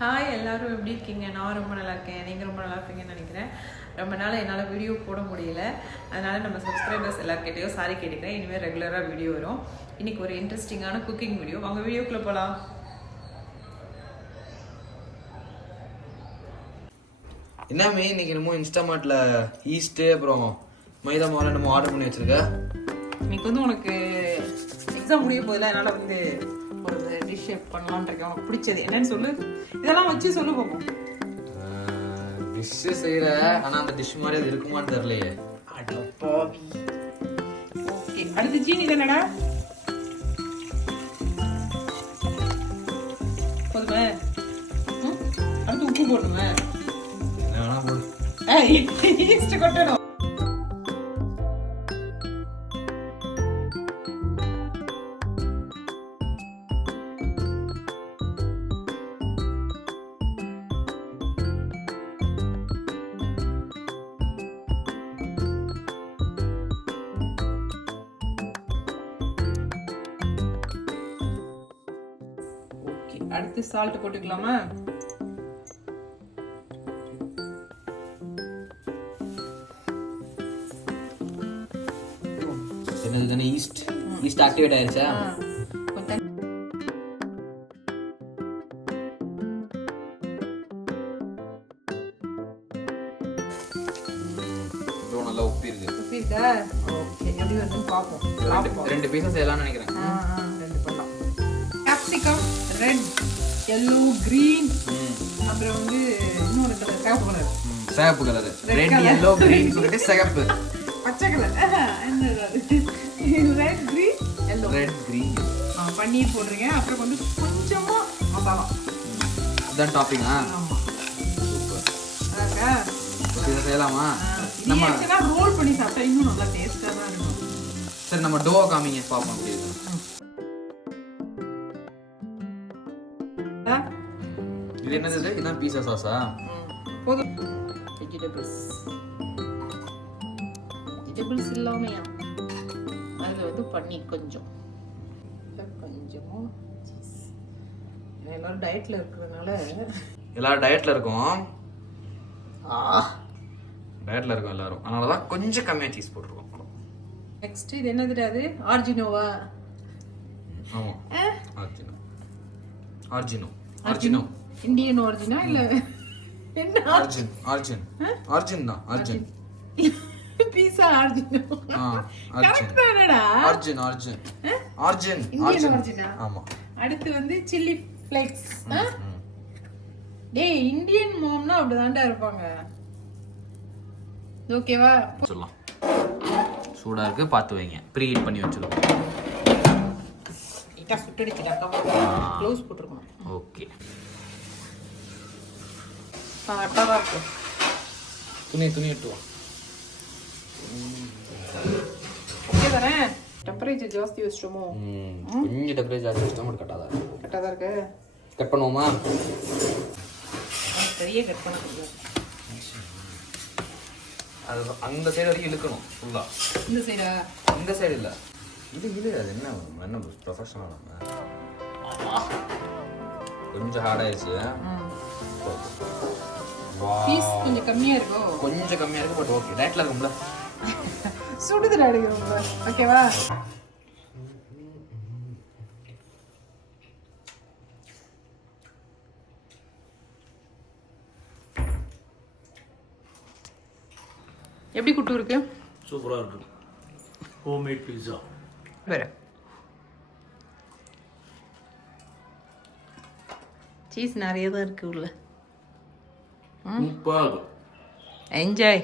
Hi எல்லாரும் எப்படி இருக்கீங்க? நான் ரொம்ப நல்லா இருக்கேன். நீங்கள் ரொம்ப நல்லா இருப்பீங்கன்னு நினைக்கிறேன். ரொம்ப நாள் என்னால் வீடியோ போட முடியல. அதனால் நம்ம சப்ஸ்கிரைபர்ஸ் எல்லாருக்கிட்டையும் சாரி கேட்டுக்கிறேன். இனிமேல் ரெகுலராக வீடியோ வரும். இன்றைக்கி ஒரு இன்ட்ரெஸ்டிங்கான குக்கிங் வீடியோ. வாங்க வீடியோக்குள்ளே போகலாம். என்னமே இன்னைக்கு என்னமோ இன்ஸ்டாமார்ட்ல ஈஸ்ட்டு அப்புறம் மைதா மாவில் நம்ம ஆர்டர் பண்ணி வச்சிருக்க. இன்னைக்கு வந்து உனக்கு எக்ஸாம் முடிய போதில்ல, அதனால் வந்து ஒரு டிஷ் பண்ணலான் இருக்கேன். உனக்கு பிடிச்சது என்னன்னு சொல்லு. இதெல்லாம் வச்சு சொல்லு பார்ப்போம். டிஷ்ஷு செய்கிற ஆனால் அந்த டிஷ் மாதிரி அது இருக்குமான்னு தெரியலையே. அடப்பாவி. ஓகே, அடுத்து சீனி தானடா? போதுமே. அடுத்து உப்பு போடணுமே. வேணா போடு. ஈஸ்ட் கொட்டணும். அடுத்து சால்ட் போட்டுக்கலாமா? என்னது தானே ஈஸ்ட் ஆக்டிவேட் ஆயிருச்சா? நல்லா உப்பி இருக்கா? ஓகே, எப்படி வருதுன்னு பார்ப்போம். ரெண்டு பீஸஸ் செய்யலாம்னு நினைக்கிறேன். ரெண்டு பண்ணலாம். கேப்சிகம் ரெட், yellow, green, அப்புறம் வந்து இன்னொரு கலர் சிவப்பு கலர் ரெட், yellow, green சொல்லிட்டு சிவப்பு பச்சை கலர் என்னது red, green, yellow. Red, green. பன்னீர் போடுறீங்க. அப்புறம் வந்து கொஞ்சமா மசாலா. அதான் டாப்பிங்கா? ஆமா, சூப்பர். இதை செய்யலாமா? நம்ம ரோல் பண்ணி சாப்பிட்டா இன்னும் நல்லா டேஸ்டா தான் இருக்கும். சரி, நம்ம டோ காமிங்க பாப்போம். அப்படி இருக்கு. இது என்னது? இதுதான் பீஸா சாஸா? போதும். வெஜிடபிள்ஸ் இல்லாமையா? அதில் வந்து பன்னீர் கொஞ்சமா சீஸ். எல்லாரும் டயட்ல இருக்கிறதுனால எல்லாரும் டயட்ல இருக்கோம். டயட்ல இருக்கோம் எல்லாரும். அதனாலதான் கொஞ்சம் கம்மியா சீஸ் போட்டுருக்கோம். நெக்ஸ்ட் இது என்னது? அது ஆர்ஜினோவா? ஆமா, ஆர்ஜினோ. ஆர்ஜினோ ஆர்ஜினோ இந்தியன் ஆர்ஜினா இல்ல என்ன? ஆர்ஜின் ஆர்ஜின் ஆர்ஜின் தான். ஆர்ஜின் பீஸா ஆர்ஜினோ. கரெக்ட் தானடா? ஆர்ஜின் ஆர்ஜின் ஆர்ஜின் இந்தியன் ஆர்ஜினா. ஆமா. அடுத்து வந்து சில்லி ஃப்ளேக்ஸ். டேய், இந்தியன் மாம்னா அப்படிதான்டா இருப்பாங்க. ஓகேவா? சொல்லலாம். சூடா இருக்கு, பார்த்து வைங்க. ப்ரீ ஹீட் பண்ணி வச்சிருக்கோம். இட்டா சுட்டடிச்சிட்டா. க்ளோஸ் போட்டுருக்கோம். ஓகே. அட்டவா இருக்கு. துணி எடுத்து வா. ஓகே தானே? டெம்பரேச்சர் ஜாஸ்தி வச்சிட்டோமோ? கொஞ்சம் டெம்பரேச்சர் ஜாஸ்தி வச்சிட்டோம். மட்டும் கட்டாதா இருக்கு. கட் பண்ணுவோமா? பெரிய கட் பண்ண முடியாது. அது அந்த சைடு வரைக்கும் இழுக்கணும் ஃபுல்லா. இந்த சைடா? இந்த சைடு இல்ல, இது அது என்ன ப்ரொஃபஷனல். கொஞ்சம் ஹார்ட் ஆயிடுச்சு. பீஸ் கொஞ்சம் கம்மியா இருக்கோ? கொஞ்சம் கம்மியா இருக்கு, பட் ஓகே. டயட்ல இருக்கும்ல. சுடுதுடா அடிக்குது. ஓகேவா? எப்படி குட்டு இருக்கு? சூப்பரா இருக்கு. ஹோம்மேட் பீஸா. வேற சீஸ் நிறைய தான் இருக்கு உள்ள. சூப்பரா இருக்கு. என்ஜாய்.